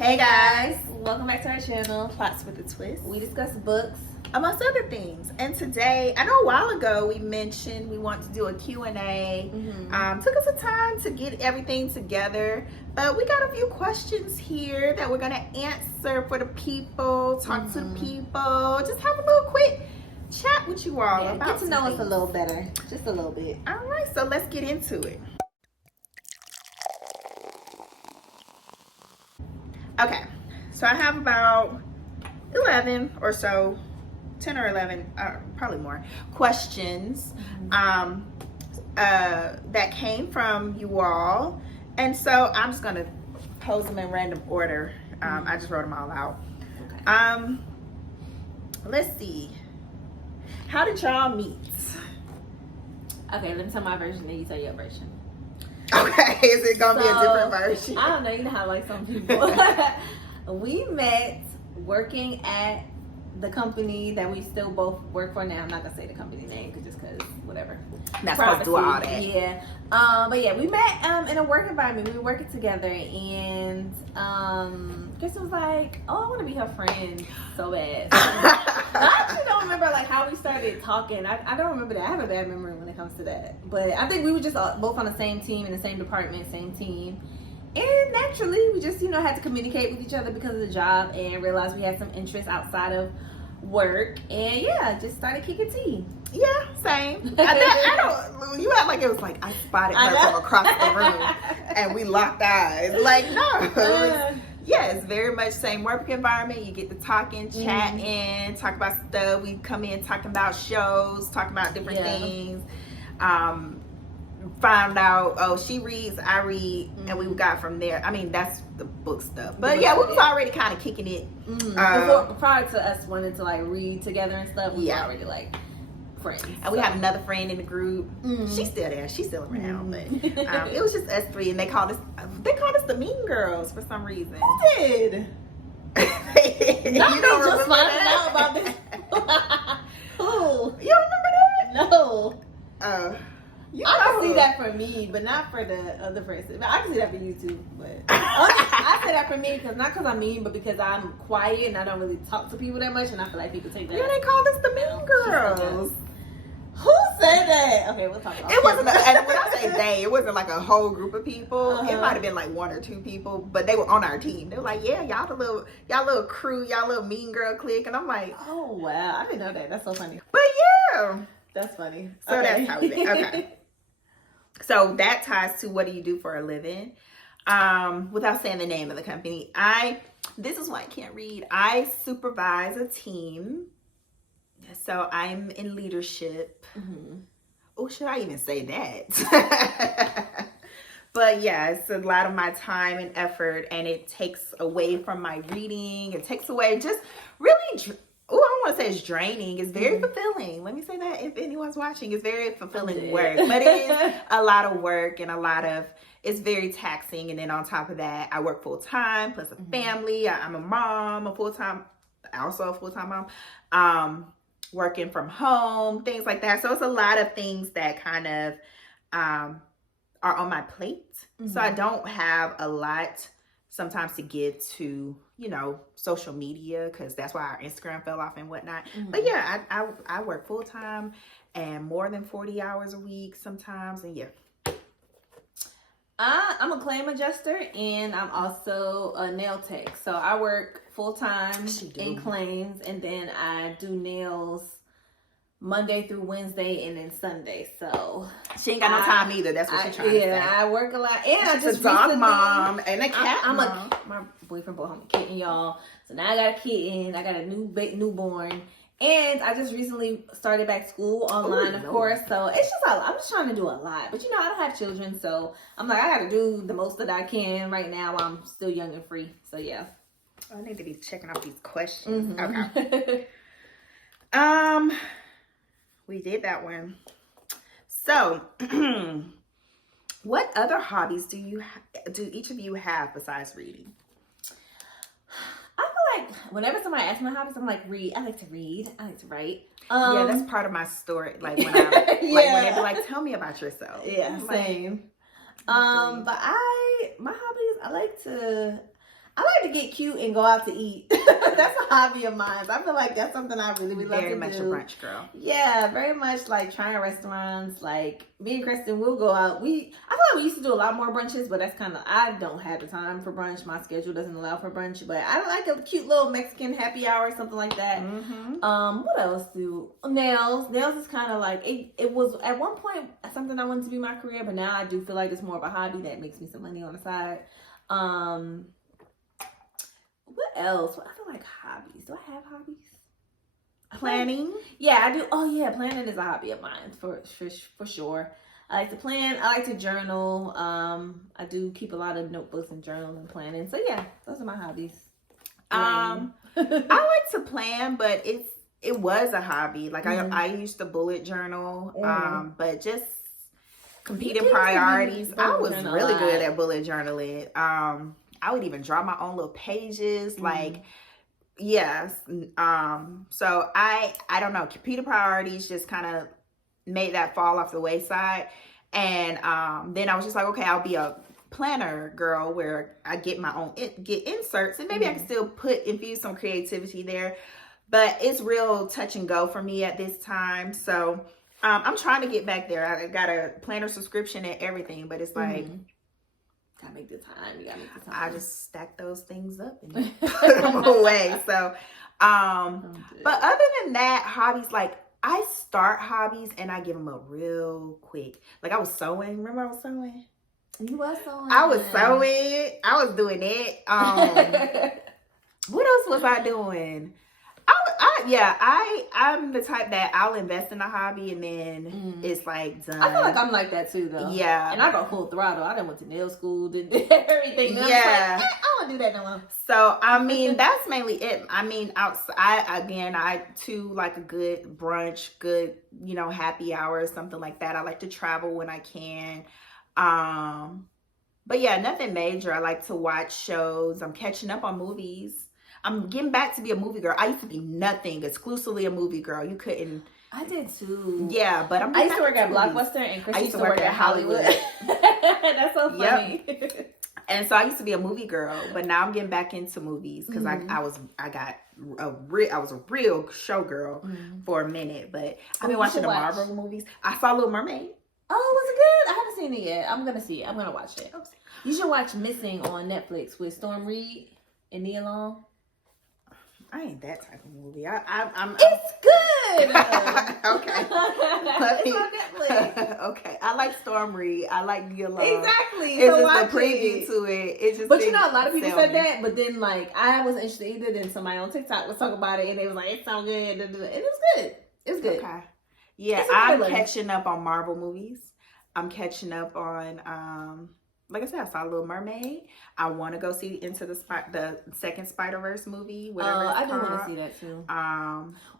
Hey guys, Welcome back to our channel. Plots with a Twist. We discuss books. Amongst other things. And today, I know a while ago we mentioned we want to do a Q&A. Took us some time to get everything together, but we got a few questions here that we're going to answer for the people, talk to the people, just have a little quick chat with you all about get to know things. us a little better, just a little bit. All right, so let's get into it. Okay, so I have about 11 or so, 10 or 11, probably more, questions that came from you all. And so I'm just going to pose them in random order. I just wrote them all out. Okay. Let's see. How did y'all meet? Okay, let me tell my version and you tell your version. Okay, is it going to be a different version? I don't know, you know how like some people. We met working at the company that we still both work for now. I'm not gonna say the company name just because whatever. Not supposed to do all that. Yeah. But yeah, we met in a work environment. We were working together, and Kristen was like, "Oh, I want to be her friend so bad." I actually don't remember like how we started talking. I don't remember that. I have a bad memory when it comes to that. But I think we were just both on the same team in the same department, same team. And naturally, we just, had to communicate with each other because of the job and realized we had some interests outside of work. And yeah, just started kicking tea. Yeah, same. I don't, you act like it was like I spotted her from across the room and we locked eyes. Like, no. It's very much same work environment. You get to talking, chatting, talk about stuff. We come in talking about shows, talking about different things. Found out, oh, she reads, I read, and we got from there. I mean, that's the book stuff. But yeah, we was already kind of kicking it. Prior to us wanting to like read together and stuff, we were already like friends. And we have another friend in the group. She's still there. She's still around. But it was just us three, and they called us the Mean Girls for some reason. Who did? You don't just remember finding that? out about this. Who? You don't remember that? No. I can see that for me, but not for the other person. I can see that for you too, but I say that for me not because I'm mean, but because I'm quiet and I don't really talk to people that much, and I feel like people take that. Yeah, they called us the Mean Girls. Who said that? Okay, we'll talk about it. It wasn't, and when I say they, it wasn't like a whole group of people. It might have been like one or two people, but they were on our team. They were like, yeah, y'all little crew, y'all little Mean Girl clique. And I'm like, oh wow, I didn't know that. That's so funny. But yeah. That's funny. So that's how we met. Okay. So that ties to what do you do for a living? Without saying the name of the company, this is why I can't read. I supervise a team. So I'm in leadership. Oh, should I even say that? But yeah, it's a lot of my time and effort, and it takes away from my reading. It takes away just really, I don't want to say it's draining. It's very fulfilling. Let me say that if anyone's watching, it's very fulfilling work. But it is a lot of work and it's very taxing. And then on top of that, I work full time plus a family. I'm a mom, also a full-time mom. Working from home, things like that. So it's a lot of things that kind of are on my plate. So I don't have a lot sometimes to give to, social media, because that's why our Instagram fell off and whatnot. But yeah, I work full time and more than 40 hours a week sometimes. And yeah. I'm a claim adjuster and I'm also a nail tech. So I work full time in claims, and then I do nails Monday through Wednesday and then Sunday. So she ain't got no time either. That's what she's trying to say. Yeah, I work a lot, and I just a dog mom and a cat mom. My boyfriend brought home a kitten, y'all. So now I got a kitten. I got a newborn. And I just recently started back school online, of course. So it's just I'm just trying to do a lot. But I don't have children, so I'm like, I got to do the most that I can right now while I'm still young and free. So yeah. I need to be checking off these questions. Okay. We did that one. So, what other hobbies do each of you have besides reading? I feel like whenever somebody asks my hobbies, I'm like, read. I like to read. I like to write. Yeah, that's part of my story. Like when I'm like when they be like, tell me about yourself. Yeah, same. But my hobbies, I like to get cute and go out to eat. That's a hobby of mine. I feel like that's something I really love to do. Very much a brunch girl. Yeah, very much like trying restaurants. Like me and Kristen, we'll go out. I feel like we used to do a lot more brunches, but that's kind of, I don't have the time for brunch. My schedule doesn't allow for brunch, but I like a cute little Mexican happy hour, something like that. What else nails? Nails is kind of like, it was at one point something I wanted to be my career, but now I do feel like it's more of a hobby that makes me some money on the side. What else? I feel like hobbies. Do I have hobbies? Planning? Yeah, I do. Oh yeah, planning is a hobby of mine for sure. I like to plan. I like to journal. I do keep a lot of notebooks and journal and planning. So yeah, those are my hobbies. I like to plan, but it was a hobby. Like I used to bullet journal, but just competing priorities. I was really good at bullet journaling. I would even draw my own little pages. Like, yes. So I don't know. Competing priorities just kind of made that fall off the wayside. And then I was just like, okay, I'll be a planner girl where I get my own get inserts, and maybe I can still infuse some creativity there. But it's real touch and go for me at this time. So I'm trying to get back there. I got a planner subscription and everything, but it's like, gotta make the time. You gotta make the time. I just stack those things up and put them away. So, but other than that, hobbies, like I start hobbies and I give them up real quick. Like I was sewing. Remember I was sewing? You was sewing. I was sewing. I was doing it. What else was I doing? I'm the type that I'll invest in a hobby and then it's like done. I feel like I'm like that too, though. Yeah. And I go full throttle. I done went to nail school, did everything. And yeah. I'm like, I don't do that no more. So, I mean, that's mainly it. I mean, outside, I too like a good brunch, good, happy hour or something like that. I like to travel when I can. But yeah, nothing major. I like to watch shows. I'm catching up on movies. I'm getting back to be a movie girl. I used to be nothing, exclusively a movie girl. You couldn't. I did too. Yeah, but I used to work at Blockbuster and Chris used to work at Hollywood. That's so funny. Yep. And so I used to be a movie girl, but now I'm getting back into movies because I was a real show girl for a minute. But I've been watching the Marvel movies. I saw Little Mermaid. Oh, was it good? I haven't seen it yet. I'm gonna see it. I'm gonna watch it. You should watch Missing on Netflix with Storm Reed and Nia Long. I ain't that type of movie. I'm It's good. Okay. It's on Netflix. Okay. I like Storm Reed. I like Nia Long. Exactly. It's so just the preview to it. It just. But a lot of people said that. But then, like, I wasn't interested either. Then somebody on TikTok was talking about it, and they was like, "It sounds good," and it was good. It was good. Okay. Yeah, I'm catching up on Marvel movies. I'm catching up on like I said, I saw Little Mermaid. I want to go see Into the second Spider-Verse movie. Whatever it's I do called. want to see that too.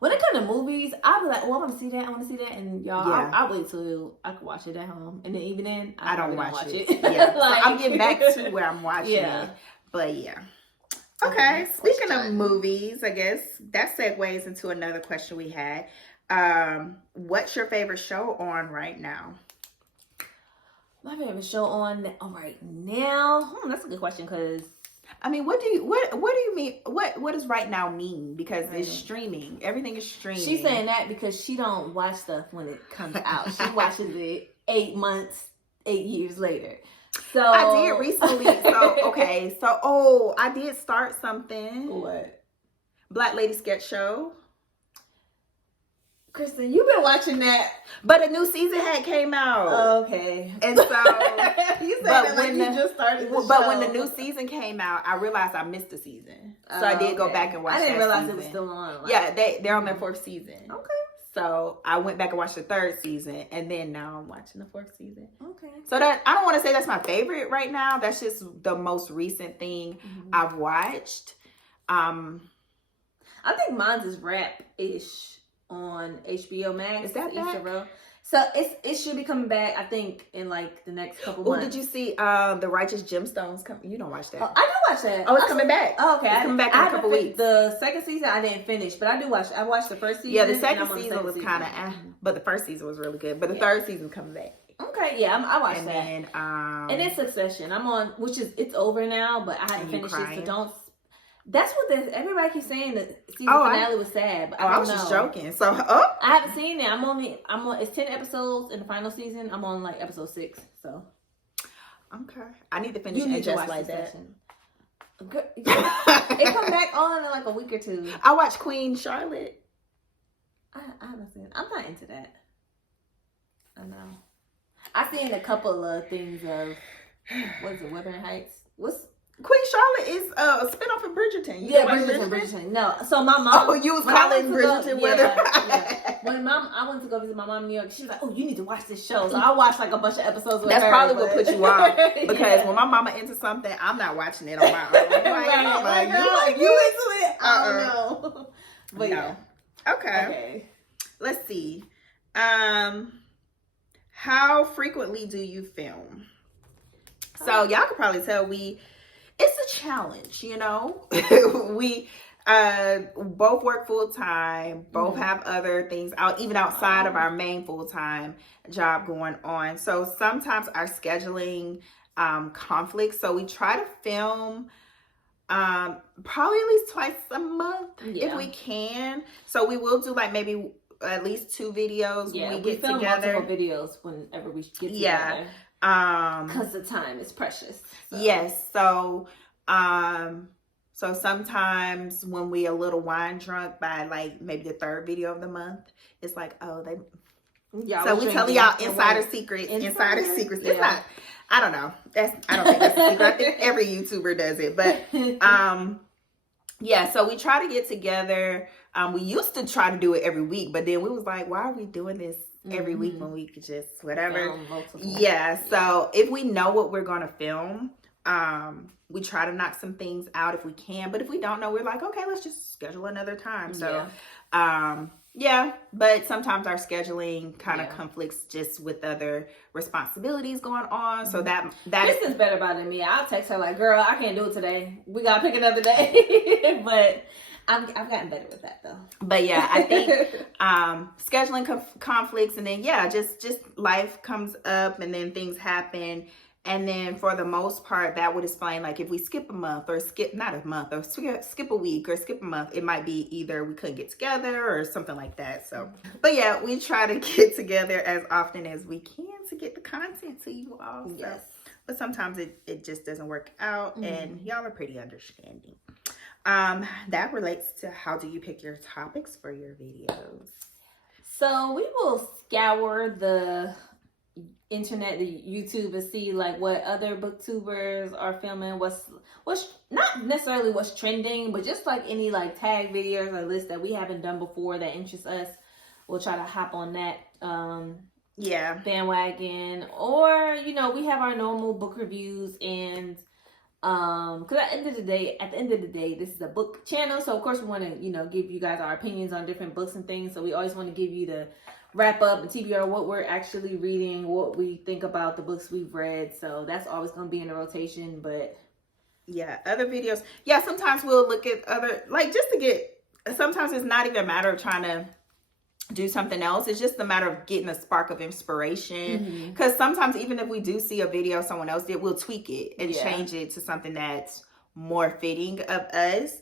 When it comes to movies, I'll be like, "Oh, I want to see that. I want to see that." And y'all, yeah. I'll wait till I can watch it at home. And then even then, I don't watch it. Yeah, like, so I'm getting back to where I'm watching it. But yeah. Okay. Speaking of movies, I guess that segues into another question we had. What's your favorite show on right now? My favorite show on right now? That's a good question because I mean, what do you mean? What does right now mean? Because it's streaming. Everything is streaming. She's saying that because she don't watch stuff when it comes out. She watches it 8 years later. So I did recently. I did start something. What? Black Lady Sketch Show. Kristen, you've been watching that, but a new season had came out. Oh, okay, and so you said that like you just started. But when the new season came out, I realized I missed the season, so I did go back and watch. I didn't realize season. It was still on. Like, yeah, they're on their 4th season. Okay, so I went back and watched the 3rd season, and then now I'm watching the 4th season. Okay, so that I don't want to say that's my favorite right now. That's just the most recent thing I've watched. I think mine's is rap-ish. On HBO Max. Is that back? So it should be coming back, I think, in like the next couple months. Did you see The Righteous Gemstones come? You don't watch that. I do watch that. Oh, it's coming back. Oh, okay. It's coming back in a couple weeks. The 2nd season I didn't finish, but I do watch. I watched the 1st season. Yeah, the 2nd season was kind of but the 1st season was really good. But the 3rd season's coming back. Okay, yeah, I watched and that. then And then Succession. I'm on, it's over now, but I haven't finished it, so don't. That's what everybody keeps saying. The season finale was sad. But I was just joking. So I haven't seen it. I'm on. It's 10 episodes in the final season. I'm on like episode 6. So okay, I need to finish it just like that. It comes back on in like a week or 2. I watched Queen Charlotte. I haven't seen it. I'm not into that. I know. I've seen a couple of things of what is it, Wuthering Heights? What's Queen Charlotte is a spinoff of Bridgerton. Bridgerton. No, so my mom. Oh, you was calling Bridgerton Wuthering Heights. Yeah. When I went to go visit my mom in New York, she was like, "Oh, you need to watch this show." So I watched like a bunch of episodes. With That's her, probably what put you off, because when my mama into something, I'm not watching it on my own. You into it? I don't know. But no. Yeah. Okay. Let's see. How frequently do you film? So y'all could probably tell it's a challenge, you know. We both work full time, both have other things out, even outside of our main full time job going on. So sometimes our scheduling conflicts. So we try to film probably at least twice a month if we can. So we will do like maybe at least 2 videos when we get film together. Multiple videos whenever we get together. Yeah. Because the time is precious. So. Yes. So sometimes when we a little wine drunk by like maybe the 3rd video of the month, it's like, oh, so we telling y'all insider secrets. Insider secrets. It's not. I don't know. I don't think that's a secret. I think every YouTuber does it, but yeah. So we try to get together. We used to try to do it every week, but then we was like, why are we doing this every week when we could just whatever? Yeah. So if we know what we're gonna film, we try to knock some things out if we can. But if we don't know, we're like, okay, let's just schedule another time. So yeah, but sometimes our scheduling kind of conflicts just with other responsibilities going on. So that Kristen's better about it than me. I'll text her like, girl, I can't do it today. We gotta pick another day. But I've gotten better with that though. But yeah, I think scheduling conflicts, and then just life comes up, and then things happen. And then for the most part, that would explain, like, if we skip a month or skip a week or skip a month, it might be either we couldn't get together or something like that. So, but yeah, we try to get together as often as we can to get the content to you all. So. Yes. But sometimes it just doesn't work out, and y'all are pretty understanding. That relates to how do you pick your topics for your videos? So we will scour the internet, the YouTube, and see like what other booktubers are filming, what's not necessarily what's trending, but just like any like tag videos or lists that we haven't done before that interest us. We'll try to hop on that bandwagon, or we have our normal book reviews, and because at the end of the day, this is a book channel, so of course we want to give you guys our opinions on different books and things. So we always want to give you the wrap up and TBR what we're actually reading, what we think about the books we've read. So that's always going to be in the rotation. But yeah, other videos, sometimes we'll look at other, like, just to get, sometimes it's not even a matter of trying to do something else. It's just a matter of getting a spark of inspiration, because sometimes even if we do see a video someone else did, we'll tweak it and change it to something that's more fitting of us.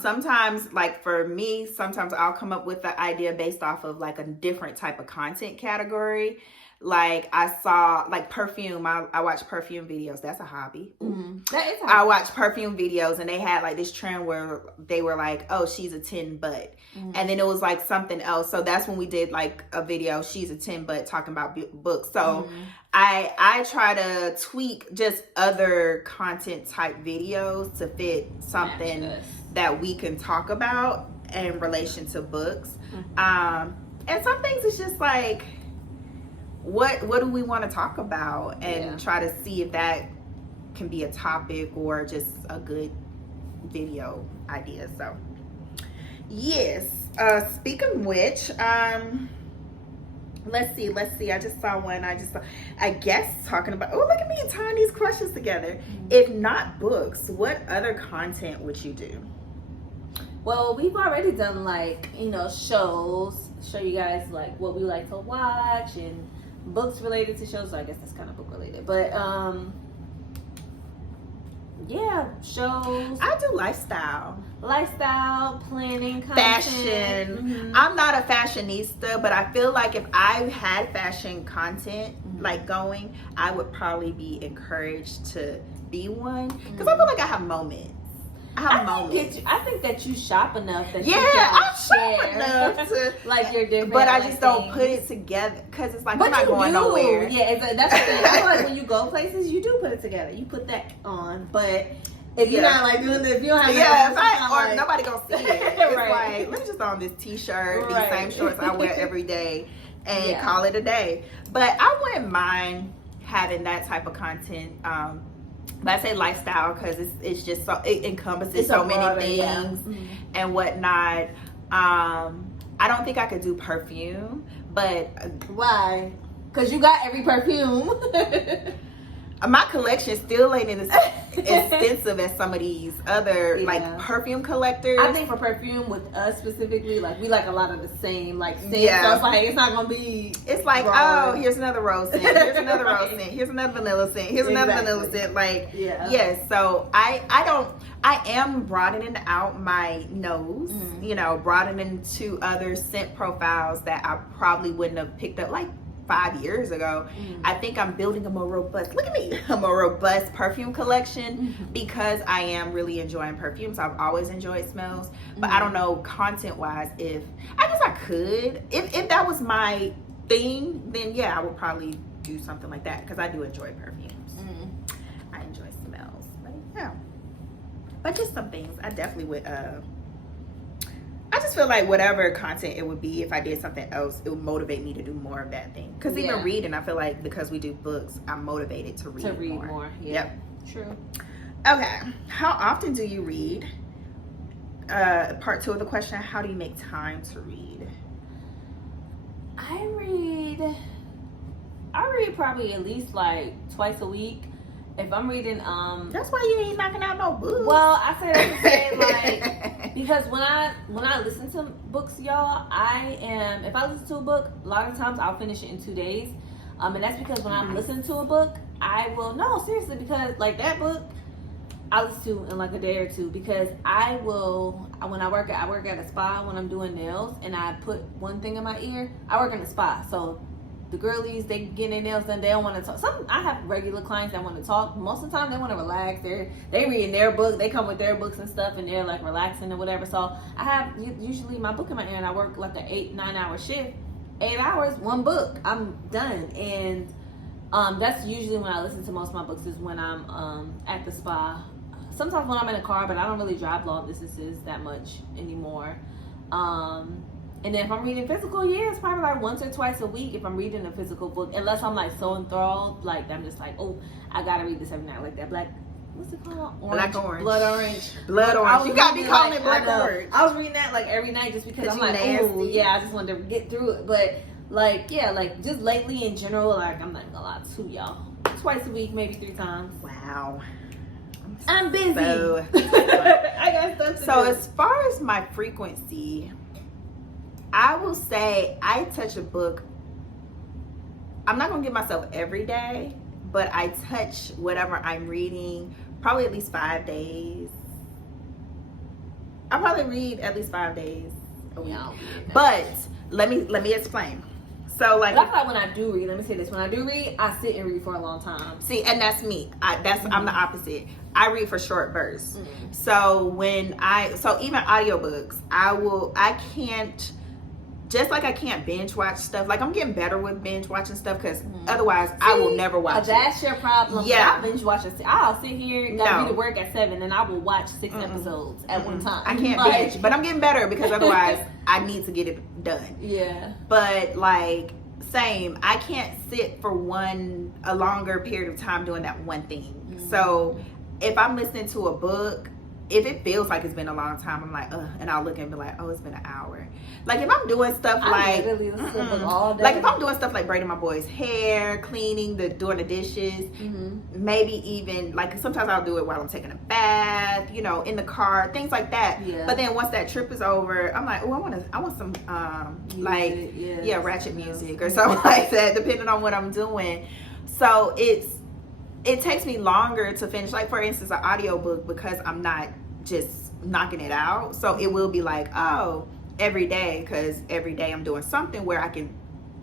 Sometimes, like for me, sometimes I'll come up with the idea based off of like a different type of content category. Like I saw like perfume. I watch perfume videos. That's a hobby. That is a hobby. I watch perfume videos, and they had like this trend where they were like, oh, she's a 10 butt. And then it was like something else. So that's when we did like a video, she's a 10 butt, talking about books. So I try to tweak just other content type videos to fit something that we can talk about in relation to books. And some things it's just like, what do we want to talk about, and try to see if that can be a topic or just a good video idea. So yes, speaking of which, let's see, I just saw one. I guess talking about, oh, look at me tying these questions together. If not books, what other content would you do? Well, we've already done like shows, show you guys like what we like to watch and books related to shows. So I guess that's kind of book related. But yeah, shows. I do lifestyle planning, content. fashion. Mm-hmm. I'm not a fashionista, but I feel like if I had fashion content like going, I would probably be encouraged to be one, because I feel like I have moments. I think that you shop enough that you I can shop share enough to like your different. but I like, just don't things. put it together because it's like But I'm not going do. nowhere. Yeah, that's the thing. I feel like when you go places, you do put it together. You put that on, but if you're not like doing it, if you don't have or nobody gonna see it. It's Right. like, let me just throw on this t-shirt, Right. these same shorts I wear every day, and Yeah. call it a day. But I wouldn't mind having that type of content. But I say lifestyle because it's just so, it encompasses so many things and whatnot. I don't think I could do perfume, but Why? Because you got every perfume. my collection still ain't as extensive as some of these other like perfume collectors. I think for perfume with us specifically, like we like a lot of the same like scents. Yeah. So it's like it's not gonna be. It's like, broad. oh, here's another rose scent. Here's another rose scent. Here's another vanilla scent. Here's another vanilla scent. Like, yes. So I am broadening out my nose. You know, broadening to other scent profiles that I probably wouldn't have picked up like 5 years ago. I think I'm building a more robust, look at me, a more robust perfume collection because I am really enjoying perfumes. I've always enjoyed smells, but I don't know content wise if, I guess I could, if that was my thing, then yeah, I would probably do something like that because I do enjoy perfumes. I enjoy smells, but yeah. But just some things I definitely would, I just feel like whatever content it would be, if I did something else, it would motivate me to do more of that thing. Because even reading, I feel like because we do books, I'm motivated to read more. Yeah. Yep. True. Okay. How often do you read? Part 2 of the question, how do you make time to read? I read probably at least like twice a week. If I'm reading, that's why you ain't knocking out no books. Well, I say that to say like because when I listen to books, y'all, if I listen to a book, a lot of times I'll finish it in 2 days, and that's because when I'm listening to a book, seriously, because like that book I listen to in like a day or two, because I work at a spa when I'm doing nails, and I put one thing in my ear. I work in a spa, so the girlies, they get their nails done, they don't want to talk. I have regular clients that want to talk. Most of the time they want to relax. They reading their book, they come with their books and stuff, and they're like relaxing or whatever. So I have usually my book in my ear, and I work like an 8-9 hour shift. 8 hours, one book, I'm done. And that's usually when I listen to most of my books, is when I'm at the spa. Sometimes when I'm in a car, but I don't really drive long distances that much anymore. And then if I'm reading physical, it's probably like once or twice a week if I'm reading a physical book. Unless I'm like so enthralled, like I'm just like, oh, I gotta read this every night. Like that what's it called? Black orange. Blood orange. Blood orange. You gotta be calling it black orange. I was reading that like every night just because I'm like, oh, I just wanted to get through it. But like, just lately in general, like I'm not gonna lie to y'all. Twice a week, maybe 3 times. Wow. I'm busy. So, I got stuff to do. As far as my frequency, I will say I touch a book. I'm not gonna give myself every day, but I touch whatever I'm reading probably at least 5 days. I probably read at least 5 days a week. But let me explain. So like, but I feel like when I do read, let me say this: when I do read, I sit and read for a long time. See, and that's me. I'm the opposite. I read for short bursts. So even audiobooks, I can't. Just like I can't binge watch stuff. Like I'm getting better with binge watching stuff because otherwise I will never watch it. That's your problem. Yeah. I binge watch it. I'll sit here, gotta be to work at 7, and I will watch 6 episodes at one time. I can't binge, but I'm getting better because otherwise I need to get it done. Yeah. But like same, I can't sit for a longer period of time doing that one thing. So if I'm listening to a book, if it feels like it's been a long time, I'm like, ugh, and I'll look and be like, oh, it's been an hour. Like if I'm doing stuff like, all day. like if I'm doing stuff like braiding my boy's hair, cleaning, doing the dishes, maybe even like sometimes I'll do it while I'm taking a bath, you know, in the car, things like that. Yeah. But then once that trip is over, I'm like, oh, I want some ratchet music or something like that, depending on what I'm doing. So it takes me longer to finish, like for instance an audiobook, because I'm not just knocking it out. So it will be like, oh, every day, because every day I'm doing something where I can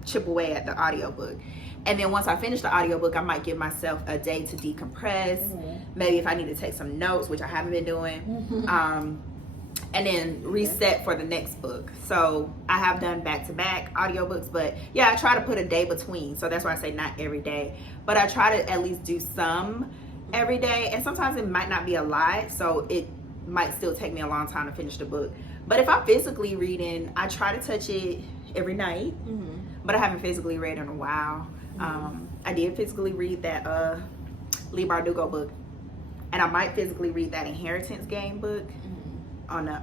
chip away at the audiobook. And then once I finish the audiobook, I might give myself a day to decompress. Maybe if I need to take some notes, which I haven't been doing, and then reset for the next book. So I have done back-to-back audiobooks, but yeah, I try to put a day between. So that's why I say not every day, but I try to at least do some every day. And sometimes it might not be a lot, so it might still take me a long time to finish the book. But if I'm physically reading, I try to touch it every night, but I haven't physically read in a while. I did physically read that Lee Bardugo book, and I might physically read that Inheritance Game book on the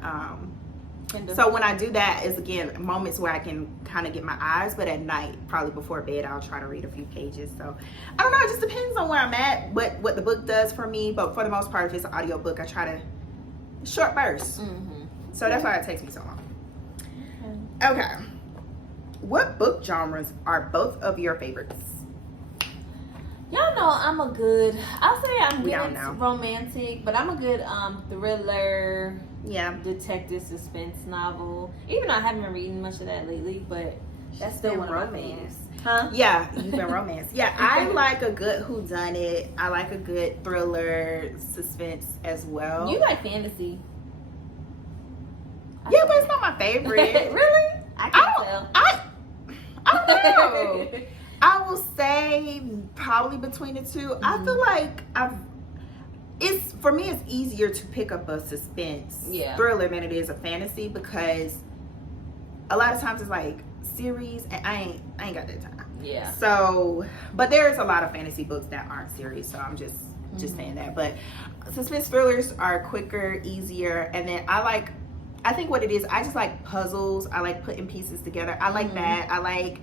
so when I do that, is again moments where I can kind of get my eyes, but at night, probably before bed, I'll try to read a few pages. So I don't know, it just depends on where I'm at, what the book does for me. But for the most part, if it's an audiobook, I try to short bursts. So that's why it takes me so long. Okay, what book genres are both of your favorites? Y'all know I'll say I'm good romantic, but I'm a good thriller, detective suspense novel. Even though I haven't been reading much of that lately, but that's still one of my favorites. Huh? Yeah, you've been romance. Yeah, I like a good whodunit. I like a good thriller suspense as well. You like fantasy. Yeah, but it's not my favorite. Really? I can't tell. I don't know. I will say probably between the two. I feel like for me it's easier to pick up a suspense thriller than it is a fantasy, because a lot of times it's like series and I ain't got that time. Yeah. So, but there's a lot of fantasy books that aren't series, so I'm just saying that. But suspense thrillers are quicker, easier, and then I think what it is, I just like puzzles. I like putting pieces together. I like that. I like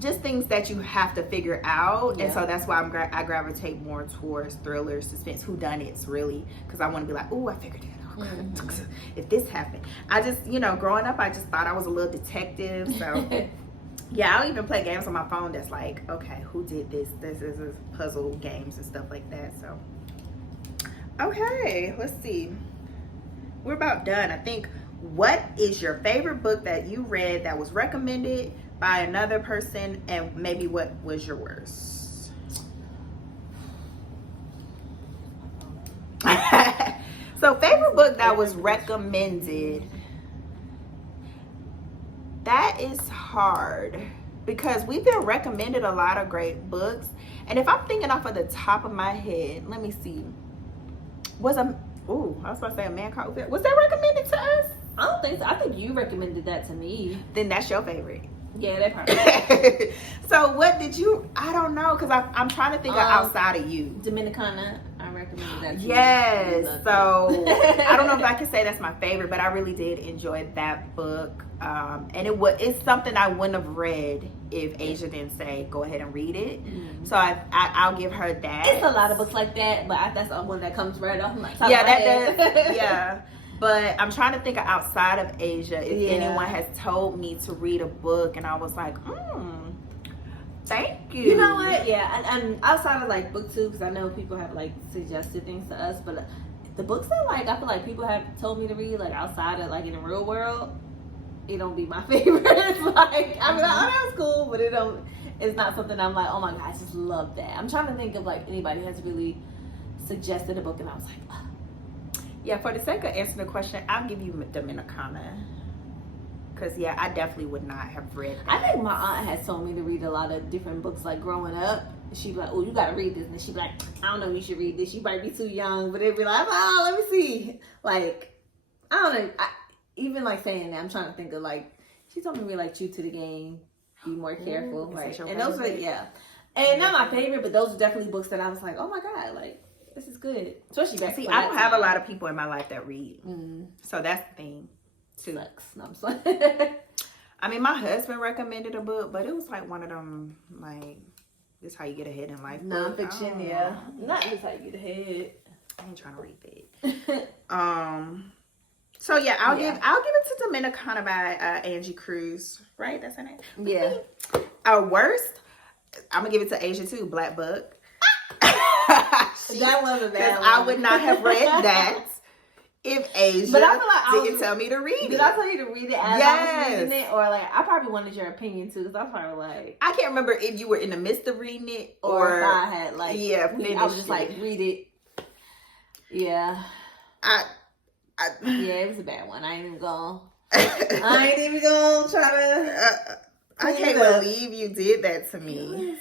just things that you have to figure out. And so that's why I gravitate more towards thriller, suspense, whodunits, really, because I want to be like, oh, I figured it out. If this happened, I just, growing up, I just thought I was a little detective. So yeah, I'll even play games on my phone that's like, okay, who did this? This is puzzle games and stuff like that. So okay, let's see, we're about done, I think. What is your favorite book that you read that was recommended by another person, and maybe what was your worst? So favorite book that was recommended, that is hard, because we've been recommended a lot of great books, and if I'm thinking off of the top of my head, let me see. I was about to say A Man Called Uffe. Was that recommended to us? I don't think so. I think you recommended that to me. Then that's your favorite. Yeah, that probably. So what did you? I don't know, because I'm trying to think of outside of you. Dominicana, I recommended that to you. Yes. So I don't know if I can say that's my favorite, but I really did enjoy that book. And it's something I wouldn't have read if Asia didn't say go ahead and read it. So I'll give her that. It's a lot of books like that, but that's the one that comes right off my top. Yeah, that does. Yeah. But I'm trying to think of outside of Asia, if anyone has told me to read a book and I was like, thank you. You know what? Yeah, and outside of like book two, because I know people have like suggested things to us, but the books that I feel like people have told me to read, like outside of like in the real world, it don't be my favorite. It's like, I mean, that was cool, but it's not something I'm like, oh my God, I just love that. I'm trying to think of like anybody has really suggested a book and I was like, oh. Yeah, for the sake of answering the question, I'll give you Dominicana. Because, yeah, I definitely would not have read that. I think my aunt has told me to read a lot of different books, like growing up. She'd be like, oh, you got to read this. And she'd be like, I don't know if you should read this. You might be too young. But it'd be like, oh, let me see. Like, I don't know. Even like saying that, I'm trying to think of like, she told me to read like True to the Game, Be More Careful. Right. And those are, yeah. And not my favorite, but those are definitely books that I was like, oh my God, like, This is good. Especially back. See, I don't have a lot of people in my life that read. So that's the thing, too. Sucks. No, I'm sorry. I mean, my husband recommended a book, but it was like one of them, like, this is how you get ahead in life. Nonfiction, yeah. Not just how you get ahead. I ain't trying to read that. So yeah, I'll give it to Dominicana by Angie Cruz. Right? That's her name? Yeah. Our worst, I'm gonna give it to Asia too, Black Book. That was a bad one. I would not have read that if Asia but I feel like didn't tell me to read it. Did I tell you to read it as I was reading it? Or like, I probably wanted your opinion too, because I was probably like... I can't remember if you were in the midst of reading it or if I had like... Yeah, I was just like, read it. Yeah. Yeah, it was a bad one. I ain't even gonna try to... I can't believe you did that to me.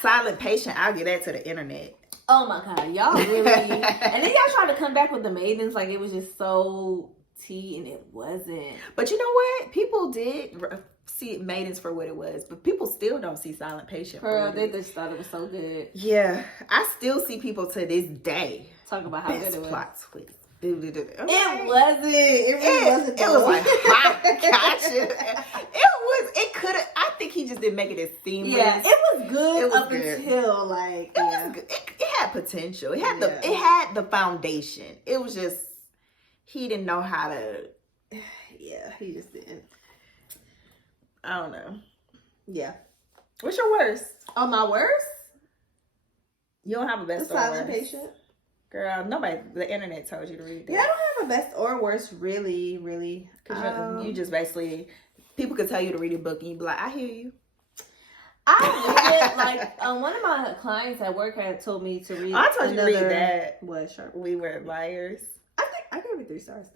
Silent Patient, I'll give that to the internet. Oh my God, y'all really... and then y'all try to come back with The Maidens like it was just so tea, and it wasn't. But you know what? People did see Maidens for what it was, but people still don't see Silent Patient for what they just thought it was so good. Yeah, I still see people to this day talk about how good it was. Plot twist. It wasn't. It really wasn't. It was like, gotcha. It could have. I think he just didn't make it as seamless. Yeah, it was good until like it was good. It had potential. It had the foundation. It was just he didn't know how to. Yeah, he just didn't. I don't know. Yeah. What's your worst? Oh, my worst? You don't have a best or Silent worst. Patient. Girl, nobody. The internet told you to read that. Yeah, I don't have a best or worst, really. Because you just basically, people could tell you to read a book and you'd be like, I hear you. I read it, like, one of my clients at work had told me to read. I told you to read that. What, Sharp? We Were Liars. I think I gave it 3 stars.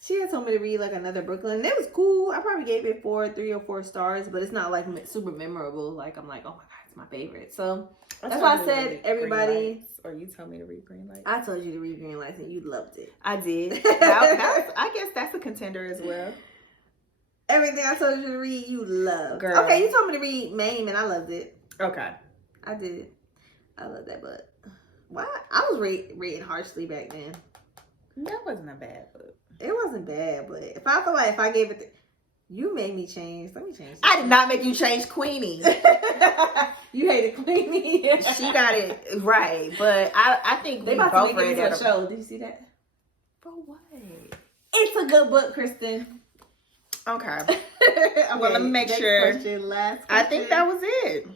She had told me to read like another Brooklyn. And it was cool. I probably gave it 3 or 4 stars, but it's not like super memorable. Like, I'm like, oh my God, it's my favorite. So that's why I said everybody. Or you told me to read Green Lights. I told you to read Green Lights and you loved it. I did. I guess that's a contender as well. Everything I told you to read, you loved. Girl. Okay, you told me to read Mame and I loved it. Okay. I did. I love that book. Why? I was reading harshly back then. That wasn't a bad book. It wasn't bad, but if I feel like if I gave it, you made me change. Let me change. I did not make you change Queenie. You hated Queenie. She got it right, but I think they we about both to make read it a show. Did you see that? For what? It's a good book, Kristen. Okay. Well, let me make sure. Last question. I think that was it.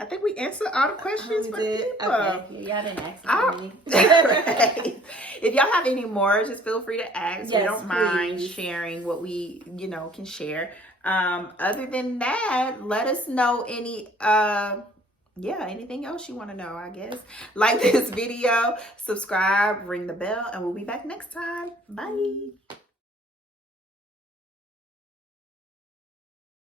I think we answered all the questions. We did. Okay. Yeah, y'all didn't ask me. Right. If y'all have any more, just feel free to ask. Yes, we don't mind please. sharing what we, can share. Other than that, let us know anything else you want to know, I guess. Like this video, subscribe, ring the bell, and we'll be back next time. Bye.